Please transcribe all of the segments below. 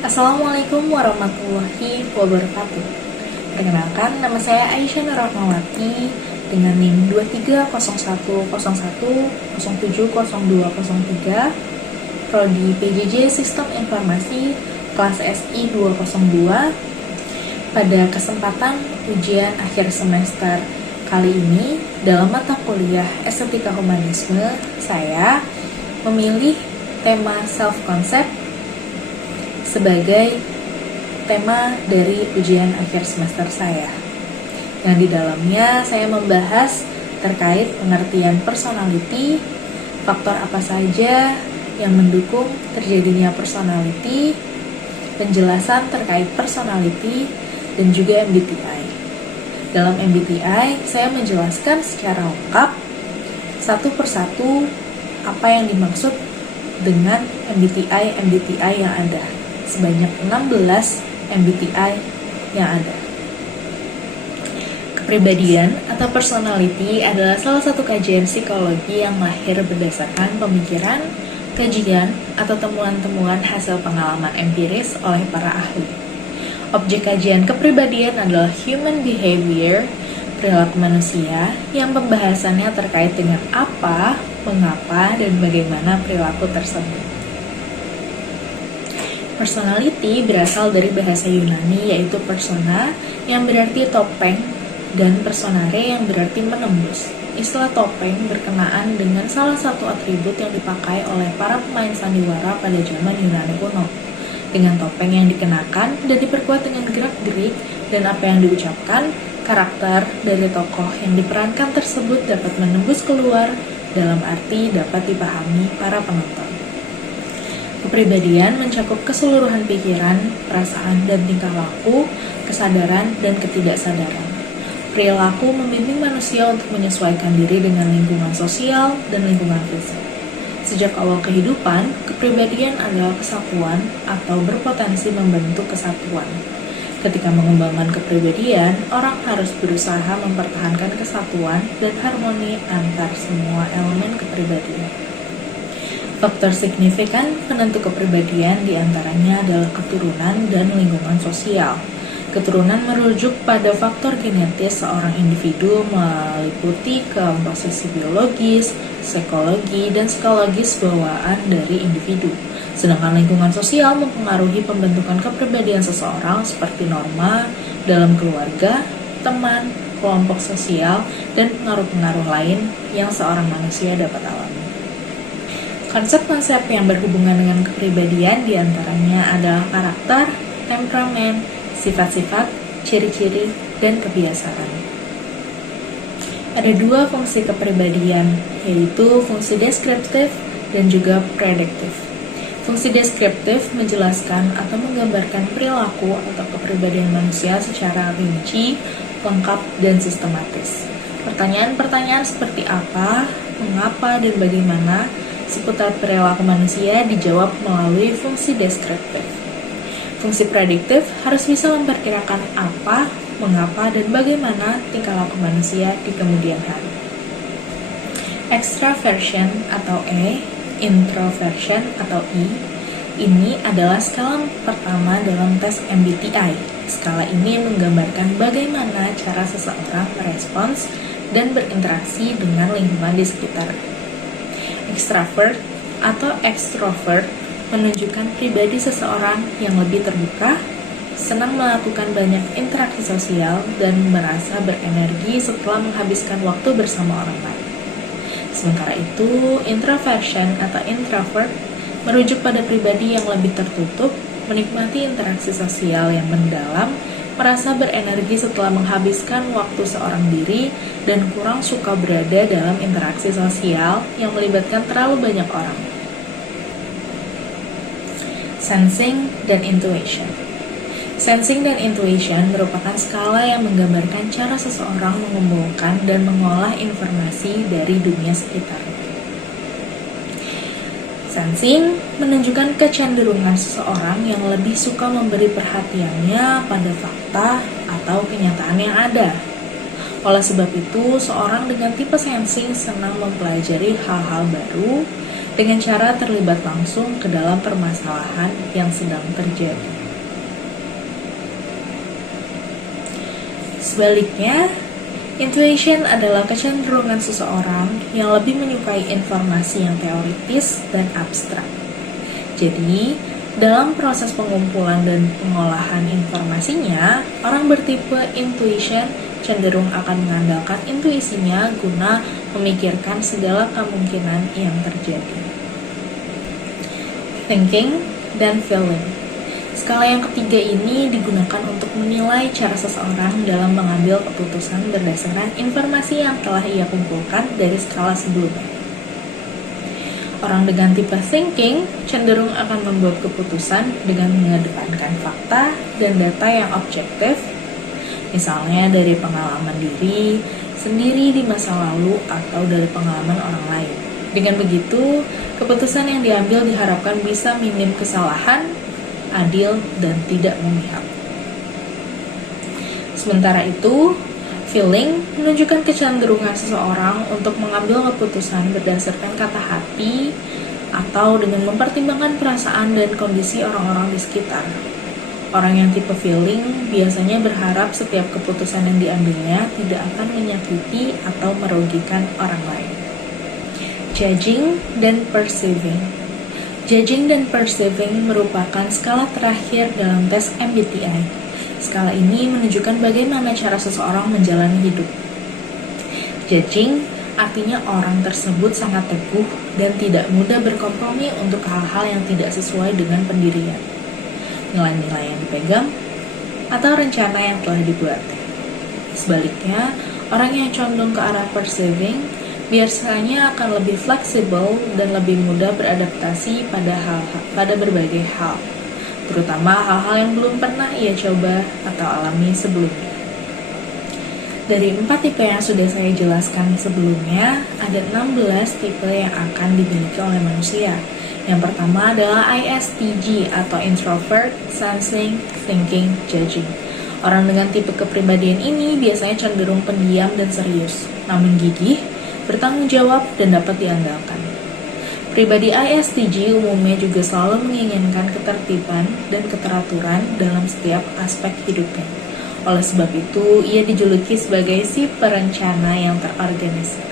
Assalamualaikum warahmatullahi wabarakatuh. Perkenalkan, nama saya Aisyah Nurrahmawati dengan NIM 230101070203, Prodi PJJ Sistem Informasi kelas SI 202. Pada kesempatan ujian akhir semester kali ini, dalam mata kuliah Estetika Humanisme, saya memilih tema self-concept sebagai tema dari ujian akhir semester saya. Yang di dalamnya saya membahas terkait pengertian personality, faktor apa saja yang mendukung terjadinya personality, penjelasan terkait personality, dan juga MBTI. Dalam MBTI, saya menjelaskan secara lengkap satu persatu apa yang dimaksud dengan MBTI yang ada. Sebanyak 16 MBTI yang ada. Kepribadian atau personality adalah salah satu kajian psikologi yang lahir berdasarkan pemikiran, kajian, atau temuan-temuan hasil pengalaman empiris oleh para ahli. Objek kajian kepribadian adalah human behavior, perilaku manusia, yang pembahasannya terkait dengan apa, mengapa, dan bagaimana perilaku tersebut. Personality berasal dari bahasa Yunani yaitu persona yang berarti topeng dan personare yang berarti menembus. Istilah topeng berkenaan dengan salah satu atribut yang dipakai oleh para pemain sandiwara pada zaman Yunani kuno. Dengan topeng yang dikenakan dan diperkuat dengan gerak-gerik dan apa yang diucapkan, karakter dari tokoh yang diperankan tersebut dapat menembus keluar dalam arti dapat dipahami para penonton. Kepribadian mencakup keseluruhan pikiran, perasaan, dan tingkah laku, kesadaran, dan ketidaksadaran. Perilaku membimbing manusia untuk menyesuaikan diri dengan lingkungan sosial dan lingkungan fisik. Sejak awal kehidupan, kepribadian adalah kesatuan atau berpotensi membentuk kesatuan. Ketika mengembangkan kepribadian, orang harus berusaha mempertahankan kesatuan dan harmoni antar semua elemen kepribadian. Faktor signifikan penentu kepribadian diantaranya adalah keturunan dan lingkungan sosial. Keturunan merujuk pada faktor genetis seorang individu meliputi komposisi biologis, psikologi, dan psikologis bawaan dari individu. Sedangkan lingkungan sosial mempengaruhi pembentukan kepribadian seseorang seperti norma dalam keluarga, teman, kelompok sosial, dan pengaruh-pengaruh lain yang seorang manusia dapat alami. Konsep-konsep yang berhubungan dengan kepribadian diantaranya adalah karakter, temperamen, sifat-sifat, ciri-ciri, dan kebiasaan. Ada dua fungsi kepribadian, yaitu fungsi deskriptif dan juga prediktif. Fungsi deskriptif menjelaskan atau menggambarkan perilaku atau kepribadian manusia secara rinci, lengkap, dan sistematis. Pertanyaan-pertanyaan seperti apa, mengapa, dan bagaimana seputar perilaku manusia dijawab melalui fungsi deskriptif. Fungsi prediktif harus bisa memperkirakan apa, mengapa, dan bagaimana tingkah laku manusia di kemudian hari. Extraversion atau E, introversion atau I, ini adalah skala pertama dalam tes MBTI. Skala ini menggambarkan bagaimana cara seseorang merespons dan berinteraksi dengan lingkungan di sekitar. Extravert atau extrovert menunjukkan pribadi seseorang yang lebih terbuka, senang melakukan banyak interaksi sosial, dan merasa berenergi setelah menghabiskan waktu bersama orang lain. Sementara itu, introversion atau introvert merujuk pada pribadi yang lebih tertutup, menikmati interaksi sosial yang mendalam, merasa berenergi setelah menghabiskan waktu seorang diri, dan kurang suka berada dalam interaksi sosial yang melibatkan terlalu banyak orang. Sensing dan intuition. Sensing dan intuition merupakan skala yang menggambarkan cara seseorang mengumpulkan dan mengolah informasi dari dunia sekitar. Sensing menunjukkan kecenderungan seseorang yang lebih suka memberi perhatiannya pada fakta atau kenyataan yang ada. Oleh sebab itu, seorang dengan tipe sensing senang mempelajari hal-hal baru dengan cara terlibat langsung ke dalam permasalahan yang sedang terjadi. Sebaliknya, intuition adalah kecenderungan seseorang yang lebih menyukai informasi yang teoritis dan abstrak. Jadi, dalam proses pengumpulan dan pengolahan informasinya, orang bertipe intuition cenderung akan mengandalkan intuisinya guna memikirkan segala kemungkinan yang terjadi. Thinking dan feeling. Skala yang ketiga ini digunakan untuk menilai cara seseorang dalam mengambil keputusan berdasarkan informasi yang telah ia kumpulkan dari skala sebelumnya. Orang dengan tipe thinking cenderung akan membuat keputusan dengan mengedepankan fakta dan data yang objektif, misalnya dari pengalaman diri sendiri di masa lalu atau dari pengalaman orang lain. Dengan begitu, keputusan yang diambil diharapkan bisa minim kesalahan, adil, dan tidak memihak. Sementara itu, feeling menunjukkan kecenderungan seseorang untuk mengambil keputusan berdasarkan kata hati atau dengan mempertimbangkan perasaan dan kondisi orang-orang di sekitar. Orang yang tipe feeling biasanya berharap setiap keputusan yang diambilnya tidak akan menyakiti atau merugikan orang lain. Judging dan perceiving. Judging dan perceiving merupakan skala terakhir dalam tes MBTI. Skala ini menunjukkan bagaimana cara seseorang menjalani hidup. Judging artinya orang tersebut sangat teguh dan tidak mudah berkompromi untuk hal-hal yang tidak sesuai dengan pendirian, nilai-nilai yang dipegang, atau rencana yang telah dibuatnya. Sebaliknya, orang yang condong ke arah perceiving biasanya akan lebih fleksibel dan lebih mudah beradaptasi pada berbagai hal, terutama hal-hal yang belum pernah ia coba atau alami sebelumnya. Dari 4 tipe yang sudah saya jelaskan sebelumnya, ada 16 tipe yang akan dimiliki oleh manusia. Yang pertama adalah ISTJ atau Introvert, Sensing, Thinking, Judging. Orang dengan tipe kepribadian ini biasanya cenderung pendiam dan serius, namun gigih, bertanggung jawab, dan dapat diandalkan. Pribadi ISTJ umumnya juga selalu menginginkan ketertiban dan keteraturan dalam setiap aspek hidupnya. Oleh sebab itu, ia dijuluki sebagai si perencana yang terorganisir.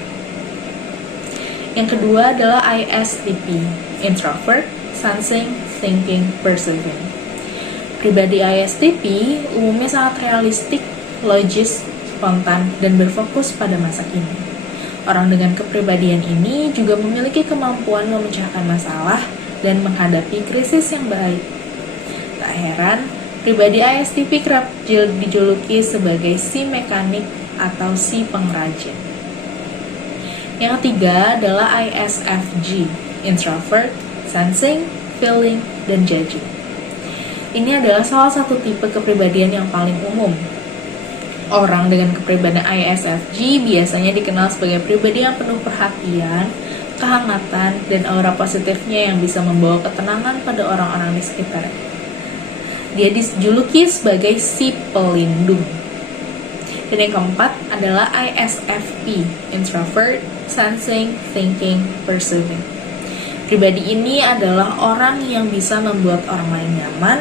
Yang kedua adalah ISTP, Introvert, Sensing, Thinking, Perceiving. Pribadi ISTP umumnya sangat realistik, logis, spontan, dan berfokus pada masa kini. Orang dengan kepribadian ini juga memiliki kemampuan memecahkan masalah dan menghadapi krisis yang baik. Tak heran, pribadi ISTP kerap dijuluki sebagai si mekanik atau si pengrajin. Yang ketiga adalah ISFJ, Introvert, Sensing, Feeling, dan Judging. Ini adalah salah satu tipe kepribadian yang paling umum. Orang dengan kepribadian ISFJ biasanya dikenal sebagai pribadi yang penuh perhatian, kehangatan, dan aura positifnya yang bisa membawa ketenangan pada orang-orang di sekitar. Dia dijuluki sebagai si pelindung. Dan yang keempat adalah ISFP, Introvert, Sensing, Thinking, Perceiving. Pribadi ini adalah orang yang bisa membuat orang lain nyaman,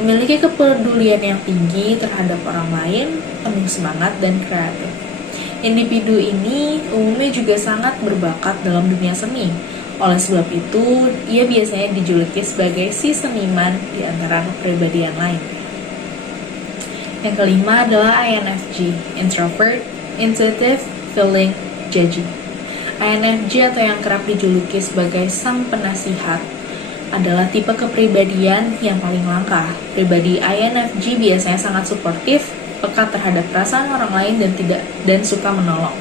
memiliki kepedulian yang tinggi terhadap orang lain, penuh semangat dan kreatif. Individu ini umumnya juga sangat berbakat dalam dunia seni. Oleh sebab itu, ia biasanya dijuluki sebagai si seniman di antara kepribadian lain. Yang kelima adalah INFJ, Introvert, Intuitive, Feeling, Judging. INFJ atau yang kerap dijuluki sebagai sang penasihat adalah tipe kepribadian yang paling langka. Pribadi INFJ biasanya sangat suportif, peka terhadap perasaan orang lain dan suka menolong.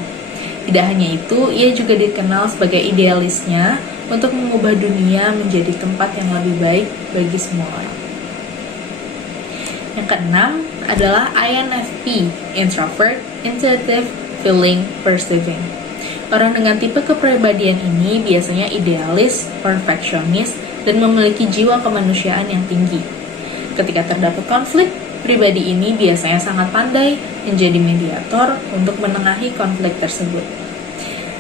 Tidak hanya itu, ia juga dikenal sebagai idealisnya untuk mengubah dunia menjadi tempat yang lebih baik bagi semua orang. Yang keenam adalah INFP, Introvert, Intuitive, Feeling, Perceiving. Orang dengan tipe kepribadian ini biasanya idealis, perfeksionis, dan memiliki jiwa kemanusiaan yang tinggi. Ketika terdapat konflik, pribadi ini biasanya sangat pandai menjadi mediator untuk menengahi konflik tersebut.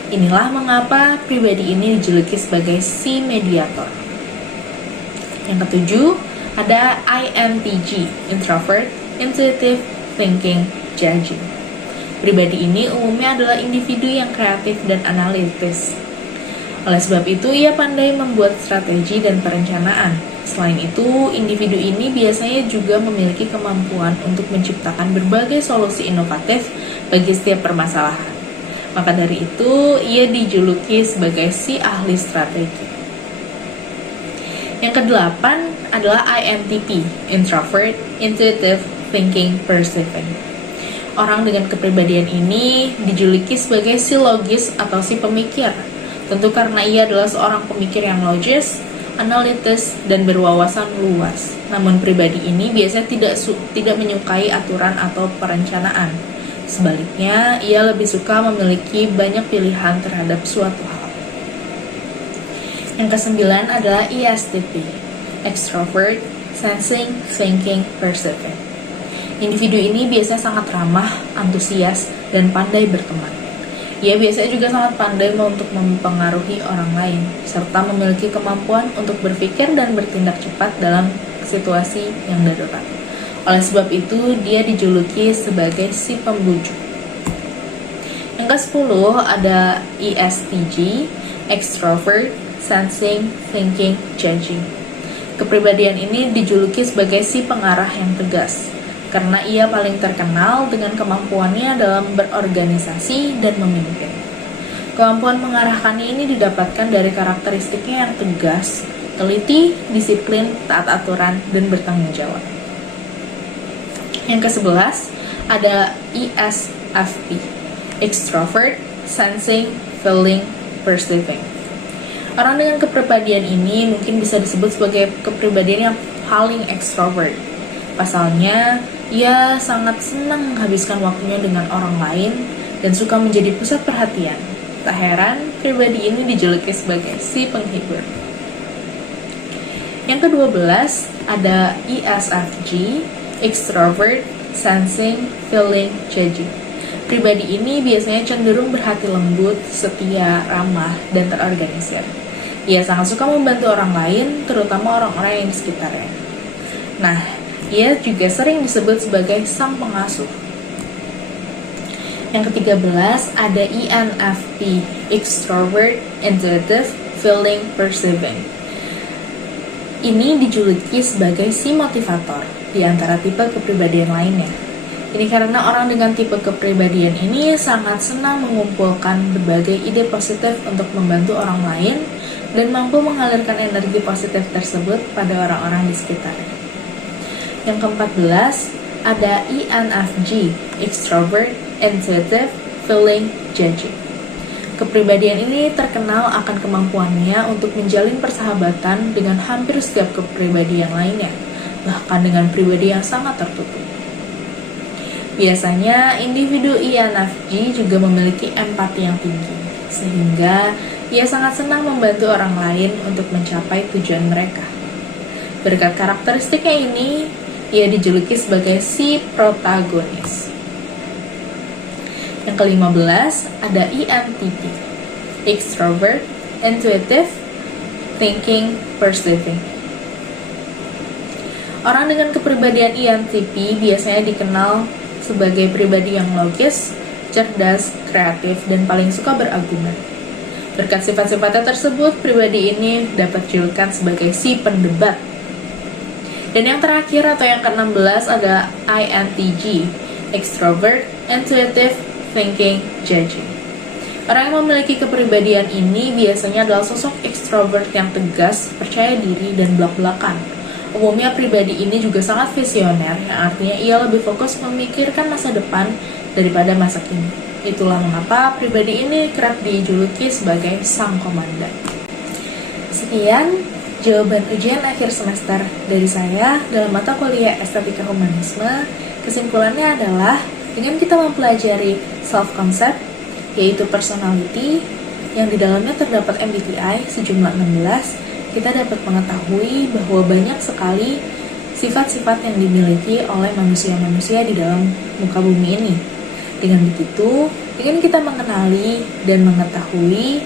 Inilah mengapa pribadi ini dijuluki sebagai si mediator. Yang ketujuh, ada INTJ, introvert, intuitive, thinking, judging. Pribadi ini umumnya adalah individu yang kreatif dan analitis. Oleh sebab itu, ia pandai membuat strategi dan perencanaan. Selain itu, individu ini biasanya juga memiliki kemampuan untuk menciptakan berbagai solusi inovatif bagi setiap permasalahan. Maka dari itu, ia dijuluki sebagai si ahli strategi. Yang kedelapan adalah INTP, introvert, intuitive, thinking, perceiving. Orang dengan kepribadian ini dijuluki sebagai si logis atau si pemikir. Tentu karena ia adalah seorang pemikir yang logis, analitis, dan berwawasan luas. Namun pribadi ini biasanya tidak menyukai aturan atau perencanaan. Sebaliknya, ia lebih suka memiliki banyak pilihan terhadap suatu hal. Yang kesembilan adalah ESTP, extrovert, sensing, thinking, perceiving. Individu ini biasanya sangat ramah, antusias, dan pandai berteman. Ia biasanya juga sangat pandai untuk mempengaruhi orang lain, serta memiliki kemampuan untuk berpikir dan bertindak cepat dalam situasi yang darurat. Oleh sebab itu, dia dijuluki sebagai si pembujuk. Yang ke-10 ada ESTJ, extrovert, sensing, thinking, judging. Kepribadian ini dijuluki sebagai si pengarah yang tegas, karena ia paling terkenal dengan kemampuannya dalam berorganisasi dan memimpin. Kemampuan mengarahkannya ini didapatkan dari karakteristiknya yang tegas, teliti, disiplin, taat aturan, dan bertanggung jawab. Yang ke-11 ada ESFP, extrovert, sensing, feeling, perceiving. Orang dengan kepribadian ini mungkin bisa disebut sebagai kepribadian yang paling extrovert. Pasalnya, ia sangat senang menghabiskan waktunya dengan orang lain dan suka menjadi pusat perhatian. Tak heran, pribadi ini dijuluki sebagai si penghibur. Yang ke-12 ada ESFG, extrovert, sensing, feeling, judging. Pribadi ini biasanya cenderung berhati lembut, setia, ramah, dan terorganisir. Ia sangat suka membantu orang lain, terutama orang-orang yang di sekitarnya. Nah, ia juga sering disebut sebagai sang pengasuh. Yang ke-13 ada ENFP, extrovert, intuitive, feeling, perceiving. Ini dijuluki sebagai si motivator di antara tipe kepribadian lainnya. Ini karena orang dengan tipe kepribadian ini sangat senang mengumpulkan berbagai ide positif untuk membantu orang lain dan mampu mengalirkan energi positif tersebut pada orang-orang di sekitarnya. Yang ke-14 ada ENFJ, extrovert, intuitive, feeling, judging. Kepribadian ini terkenal akan kemampuannya untuk menjalin persahabatan dengan hampir setiap kepribadian lainnya, bahkan dengan pribadi yang sangat tertutup. Biasanya, individu ENFJ juga memiliki empati yang tinggi, sehingga ia sangat senang membantu orang lain untuk mencapai tujuan mereka. Berkat karakteristiknya ini, ia dijuluki sebagai si protagonis. Yang ke-15 ada ENTP, extrovert, intuitive, thinking, perceiving. Orang dengan kepribadian ENTP biasanya dikenal sebagai pribadi yang logis, cerdas, kreatif, dan paling suka berargumen. Berkat sifat-sifatnya tersebut, pribadi ini dapat dijulukan sebagai si pendebat. Dan yang terakhir atau yang ke-16 ada INTJ, extrovert, intuitive, thinking, judging. Orang yang memiliki kepribadian ini biasanya adalah sosok ekstrovert yang tegas, percaya diri, dan belak-belakan. Umumnya pribadi ini juga sangat visioner, yang artinya ia lebih fokus memikirkan masa depan daripada masa kini. Itulah mengapa pribadi ini kerap dijuluki sebagai sang komandan. Sekian jawaban ujian akhir semester dari saya dalam mata kuliah Estetika Humanisme. Kesimpulannya adalah dengan kita mempelajari self-concept, yaitu personality, yang di dalamnya terdapat MBTI sejumlah 16, kita dapat mengetahui bahwa banyak sekali sifat-sifat yang dimiliki oleh manusia-manusia di dalam muka bumi ini. Dengan begitu, Dengan kita mengenali dan mengetahui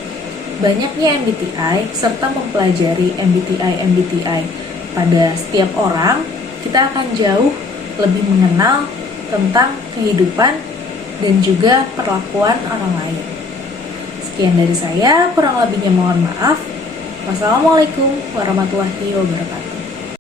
banyaknya MBTI serta mempelajari MBTI pada setiap orang, kita akan jauh lebih mengenal tentang kehidupan dan juga perlakuan orang lain. Sekian dari saya, kurang lebihnya mohon maaf. Wassalamualaikum warahmatullahi wabarakatuh.